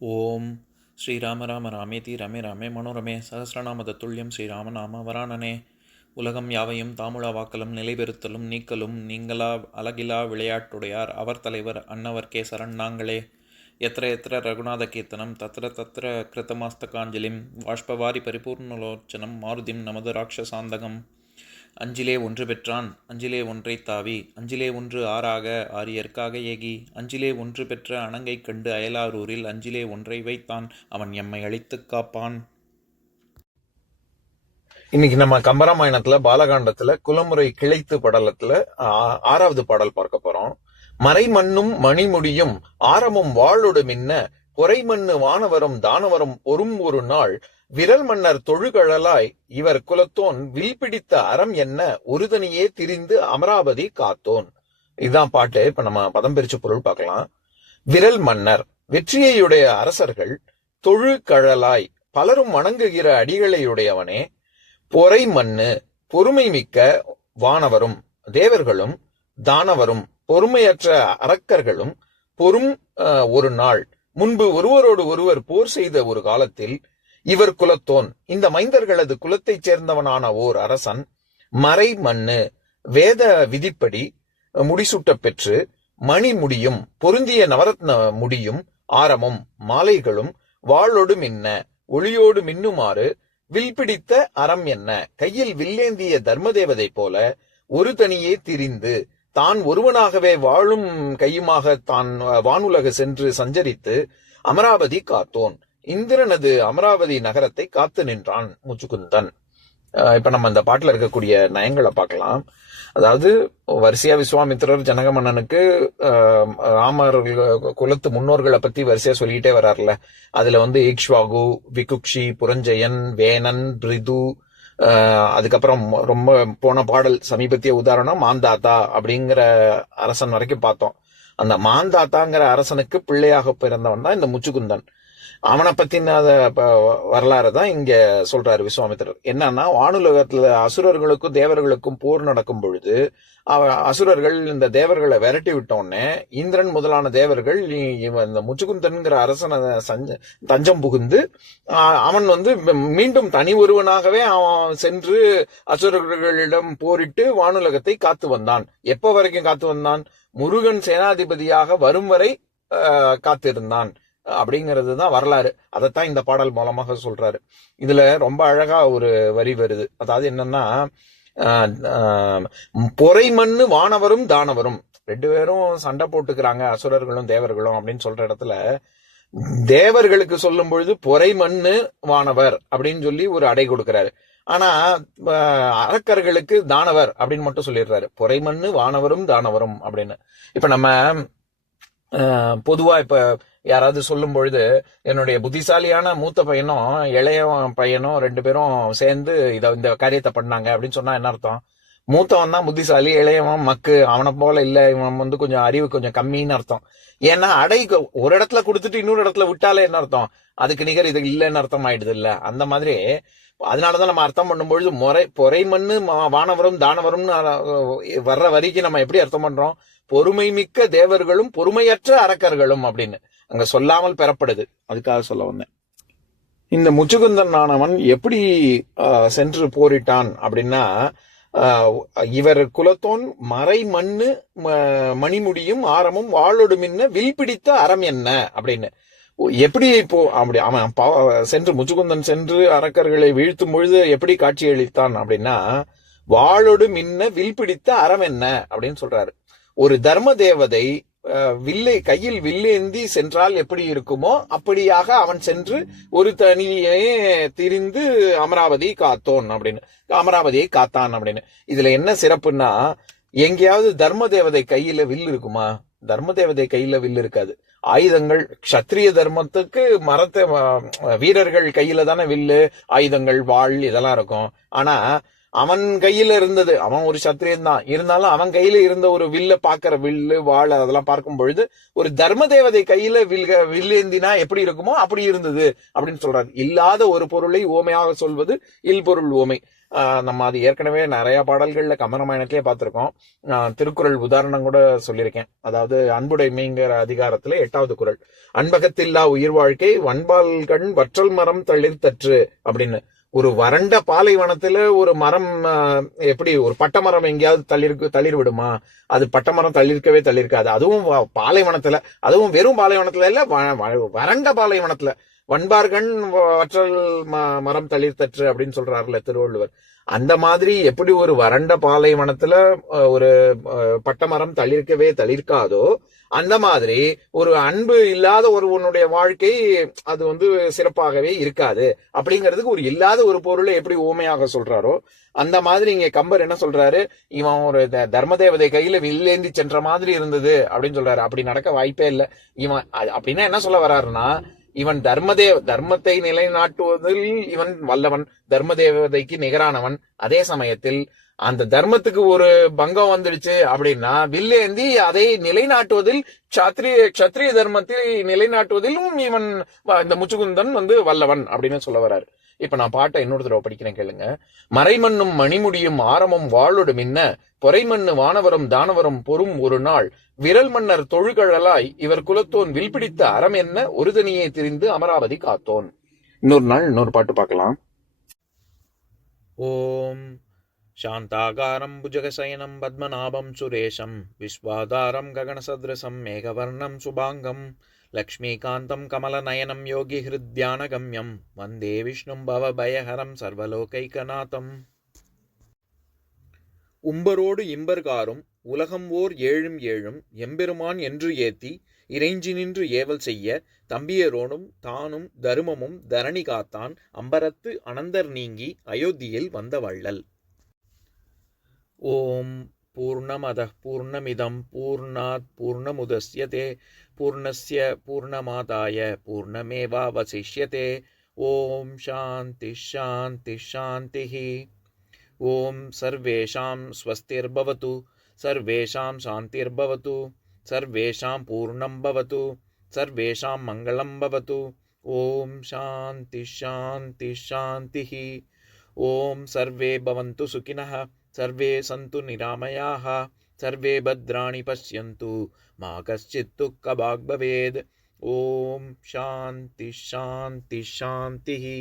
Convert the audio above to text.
ஓம் ஸ்ரீராம ராம ராமேதி ரமே ராமே மனோரமே சகசிரநாம தத்துல்யம் ஸ்ரீராம நாம வராணனே. உலகம் யாவையும் தாமுழா வாக்கலும் நிலைபெறுத்தலும் நீக்கலும் நீங்களா அழகிலா விளையாட்டுடையார் அவர் தலைவர் அன்னவர் சரண் நாங்களே. எத்திர எத்திர ரகுநாத கீர்த்தனம் தத்திர தத்திர கிருத்தமாஸ்தகாஞ்சலிம் வாஷ்பவாரி பரிபூர்ணலோச்சனம் மாருதிம் நமது ராட்சசாந்தகம். அஞ்சிலே ஒன்று பெற்றான் அஞ்சிலே ஒன்றை தாவி அஞ்சிலே ஒன்று ஆறாக ஆரியர்க்காக ஏகி அஞ்சிலே ஒன்று பெற்ற அணங்கை கண்டு அயலாரூரில் அஞ்சிலே ஒன்றை வைத்தான் அவன் எம்மை அழித்துக் காப்பான். இன்னைக்கு நம்ம கம்பராமாயணத்துல பாலகாண்டத்துல குலமுறை கிளைத்து படலத்துல 6வது பாடல் பார்க்க போறோம். மறைமண்ணும் மணிமுடியும் ஆரமும் வாளொடு மின்ன பொறைமண்ணு வானவரும் தானவரும் பொறும் ஒரு நாள் விரல் மன்னர் தொழுகழலாய் இவர் குலத்தோன் வில் பிடித்த அறம் என்ன ஒருதனியே திரிந்து அமராவதி காத்தோன். இதுதான் பாட்டு. இப்ப நம்ம பதம் பிரிச்சு பொருள் பார்க்கலாம். விரல் மன்னர் வெற்றியையுடைய அரசர்கள், தொழுகழலாய் பலரும் வணங்குகிற அடிகளையுடையவனே, பொறை மண்ணு பொறுமை மிக்க வானவரும் தேவர்களும், தானவரும் பொறுமையற்ற அரக்கர்களும், பொறும் ஒரு நாள் முன்பு ஒருவரோடு ஒருவர் போர் செய்த ஒரு காலத்தில் இவர் குலத்தோன் இந்த மைந்தர்களது குலத்தைச் சேர்ந்தவனான ஓர் அரசன் மறை மண்ணு வேத விதிப்படி முடிசூட்ட பெற்று மணி முடியும் பொருந்திய நவரத்ன முடியும் ஆரமும் மாலைகளும் வாளொடு மின்ன ஒளியோடு மின்னுமாறு வில் பிடித்த அறம் என்ன கையில் வில்லேந்திய தர்மதேவதை போல ஒரு தனியே திரிந்து தான் ஒருவனாகவே வாழும் கையுமாக தான் வானுலக சென்று சஞ்சரித்து அமராவதி காத்தோன் இந்திரனது அமராவதி நகரத்தை காத்து நின்றான் முச்சுக்குந்தன். இப்ப நம்ம இந்த பாட்டுல இருக்கக்கூடிய நயங்களை பார்க்கலாம். அதாவது வரிசையா விஸ்வாமித்திரர் ஜனக மன்னனுக்கு ராமர் குலத்து முன்னோர்களை பத்தி வரிசையா சொல்லிக்கிட்டே வர்றாருல. அதுல ஈக்ஷ்வாகு, விகுக்ஷி, புரஞ்சயன், வேனன், பிரிது, அதுக்கப்புறம் ரொம்ப போன பாடல் சமீபத்திய உதாரணம் மாந்தாத்தா அப்படிங்கிற அரசன் வரைக்கும் பார்த்தோம். அந்த மாந்தாத்தாங்கிற அரசனுக்கு பிள்ளையாக பிறந்தவன் தான் இந்த முச்சுக்குந்தன். அவனை பத்தின வரலாறு தான் இங்க சொல்றாரு விஸ்வாமித்திரர். என்னன்னா, வானுலகத்துல அசுரர்களுக்கும் தேவர்களுக்கும் போர் நடக்கும் பொழுது அசுரர்கள் இந்த தேவர்களை விரட்டி விட்டோடனே இந்திரன் முதலான தேவர்கள் இந்த முச்சுக்குந்தன்கிற அரசனை தஞ்சம் புகுந்து அவன் மீண்டும் தனி ஒருவனாகவே அவன் சென்று அசுரர்களிடம் போரிட்டு வானுலகத்தை காத்து வந்தான். எப்ப வரைக்கும் காத்து வந்தான்? முருகன் சேனாதிபதியாக வரும் வரை காத்திருந்தான் அப்படிங்கிறது தான் வரலாறு. அதைத்தான் இந்த பாடல் மூலமாக சொல்றாரு. இதுல ரொம்ப அழகா ஒரு வரி வருது. அதாவது என்னன்னா, பொறை மண்ணு வானவரும் தானவரும் ரெண்டு பேரும் சண்டை போட்டுக்கிறாங்க, அசுரர்களும் தேவர்களும் அப்படின்னு சொல்ற இடத்துல தேவர்களுக்கு சொல்லும் பொழுது பொறை மண்ணு வானவர் அப்படின்னு சொல்லி ஒரு அடை கொடுக்கிறாரு. ஆனா அரக்கர்களுக்கு தானவர் அப்படின்னு மட்டும் சொல்லிடுறாரு. பொறை மண்ணு வானவரும் தானவரும் அப்படின்னு. இப்ப நம்ம பொதுவா இப்ப யாராவது சொல்லும் பொழுது என்னுடைய புத்திசாலியான மூத்த பையனும் இளைய பையனும் ரெண்டு பேரும் சேர்ந்து இந்த காரியத்தை பண்ணாங்க அப்படின்னு சொன்னா என்ன அர்த்தம்? மூத்தவன் தான் புத்திசாலி, இளையவன் மக்கு, அவனை போல இல்ல, இவன் கொஞ்சம் அறிவு கொஞ்சம் கம்மின்னு அர்த்தம். ஏன்னா அடை ஒரு இடத்துல கொடுத்துட்டு இன்னொரு இடத்துல விட்டாலே என்ன அர்த்தம்? அதுக்கு நிகர் இது இல்லைன்னு அர்த்தம் ஆயிடுது இல்ல. அந்த மாதிரி அதனாலதான் நம்ம அர்த்தம் பண்ணும்பொழுது பொறை மண்ணு வானவரும் தானவரும்னு வர்ற வரைக்கும் நம்ம எப்படி அர்த்தம் பண்றோம்? பொறுமை மிக்க தேவர்களும் பொறுமையற்ற அரக்கர்களும் அப்படின்னு அங்க சொல்லாமல் பெறப்படுது. அதுக்காக சொல்ல வந்தேன். இந்த முச்சுக்குந்தன் ஆனவன் எப்படி சென்று போரிட்டான் அப்படின்னா, இவர் குலத்தோன் மறை மண்ணு மணிமுடியும் ஆரமும் வாளொடு மின்ன வில் பிடித்த அறம் என்ன அப்படின்னு எப்படி இப்போ அப்படி அவன் சென்று முச்சுக்குந்தன் சென்று அரக்கர்களை வீழ்த்தும் பொழுது எப்படி காட்சி அளித்தான் அப்படின்னா, வாளொடு மின்ன வில் பிடித்த அறம் என்ன அப்படின்னு சொல்றாரு. ஒரு தர்ம தேவதை கையில் வில்லேந்தி சென்றால் எப்படி இருக்குமோ அப்படியாக அவன் சென்று ஒரு தனியே திரிந்து அமராவதி காத்தோன் அப்படின்னு, அமராவதியை காத்தான் அப்படின்னு. இதுல என்ன சிறப்புன்னா, எங்கேயாவது தர்ம தேவதை கையில வில் இருக்குமா? தர்ம தேவதை கையில வில் இருக்காது. ஆயுதங்கள் கஷத்திரிய தர்மத்துக்கு மரத்தை வீரர்கள் கையில தானே வில்லு, ஆயுதங்கள், வாழ் இதெல்லாம் இருக்கும். ஆனா அவன் கையில இருந்தது, அவன் ஒரு சத்திரியன் தான் இருந்தாலும் அவன் கையில இருந்த ஒரு வில்ல பாக்குற வில்லு வாழ் அதெல்லாம் பார்க்கும் பொழுது ஒரு தர்ம தேவதை கையில வில்லேந்தினா எப்படி இருக்குமோ அப்படி இருந்தது அப்படின்னு சொல்றாரு. இல்லாத ஒரு பொருளை ஓமையாக சொல்வது இல் பொருள் ஓமை. நம்ம அது ஏற்கனவே நிறைய பாடல்கள்ல கம்பராமாயணத்திலே பார்த்திருக்கோம். திருக்குறள் உதாரணம் கூட சொல்லியிருக்கேன். அதாவது அன்புடைமைங்கிற அதிகாரத்துல 8வது குறள், அன்பகத்தில்லா உயிர் வாழ்க்கை வன்பால் கண் வற்றல் மரம் தளிர்த்தற்று அப்படின்னு. ஒரு வறண்ட பாலைவனத்துல ஒரு மரம் எப்படி ஒரு பட்டமரம் எங்கேயாவது தளிர் விடுமா? அது பட்டமரம் தளிர்க்காது. அதுவும் பாலைவனத்துல, அதுவும் வெறும் பாலைவனத்துல இல்ல, வறண்ட பாலைவனத்துல. வன்பார்கண் வற்றல் மரம் தளிர்த்தற்று அப்படின்னு சொல்றாருல திருவள்ளுவர். அந்த மாதிரி எப்படி ஒரு வறண்ட பாலைவனத்துல ஒரு பட்டமரம் தளிர்க்காதோ, அந்த மாதிரி ஒரு அன்பு இல்லாத ஒருவனுடைய வாழ்க்கை அது சிறப்பாகவே இருக்காது. அப்படிங்கிறதுக்கு ஒரு இல்லாத ஒரு பொருளை எப்படி ஊமையாக சொல்றாரோ, அந்த மாதிரி இங்க கம்பர் என்ன சொல்றாரு, இவன் ஒரு தர்மதேவதை கையில வில்லேந்தி சென்ற மாதிரி இருந்தது அப்படின்னு சொல்றாரு. அப்படி நடக்க வாய்ப்பே இல்லை. இவன் அப்படின்னா என்ன சொல்ல வர்றாருன்னா, இவன் தர்மத்தை நிலைநாட்டுவதில் இவன் வல்லவன், தர்மதேவதைக்கு நிகரானவன். அதே சமயத்தில் அந்த தர்மத்துக்கு ஒரு பங்கம் வந்துடுச்சு அப்படின்னா வில்லேந்தி அதை நிலைநாட்டுவதில், கஷத்திரிய தர்மத்தை நிலைநாட்டுவதிலும் இவன் இந்த முச்சுகுந்தன் வல்லவன் அப்படின்னு சொல்ல வர்றாரு. இப்ப நான் பாட்டை இன்னொரு தடவை படிக்கிறேன் கேளுங்க. மறைமண்ணும் மணிமுடியும் ஆரமும் வாளொடு மின்ன பொறைமண்ணு வானவரும் தானவரும் பொறும் ஒரு நாள் விரல் மன்னர் தொழுகழலாய் இவர் குலத்தோன் வில் பிடித்த அறம் என்ன ஒரு தனியே திரிந்து அமராவதி காத்தோன். இன்னொரு நாள் இன்னொரு பாட்டு பார்க்கலாம். ஓம் சாந்தாகாரம் புஜகசயனம் பத்மநாபம் சுரேஷம் விஸ்வாதாரம் ககனசத்ரசம் மேகவர்ணம் சுபாங்கம் லக்ஷ்மீகாந்தம் கமலநயனம் யோகி ஹிருத்யானகம்யம் வந்தே விஷ்ணும் பவபயஹரம் சர்வலோகைகநாதம். உம்பரோடு இம்பர்காரும் உலகம் ஓர் ஏழும் ஏழும் எம்பெருமான் என்று ஏத்தி இறைஞ்சி நின்று ஏவல் செய்ய தம்பியரோனும் தானும் தருமமும் தரணி காத்தான் அம்பரத்து அனந்தர் நீங்கி அயோத்தியில் வந்த வள்ளல். ஓம் பூர்ணமத பூர்ணமிதம் பூர்ணாத் பூர்ணமுதஸ்யதே பூர்ணஸ்ய பூர்ணமாதாய பூர்ணமேவாவசிஷ்யதே. ஓம் சாந்தி சாந்தி சாந்திஹி. ஓம் சர்வேஷாம் ஸ்வஸ்திர்பவது சர்வேஷாம் சாந்திர்பவது சர்வேஷாம் பூர்ணம் பவது சர்வேஷாம் மங்களம் பவது. ஓம் சாந்தி சாந்தி சாந்திஹி. ஓம் சர்வே பவந்து சுகினஹ சர்வே சந்து நிராமயாஹ சர்வே பத்ராணி பஷ்யந்து மா கஷ்சித் துக்கபாக் பவேத். ஓம் சாந்தி சாந்தி சாந்திஹி.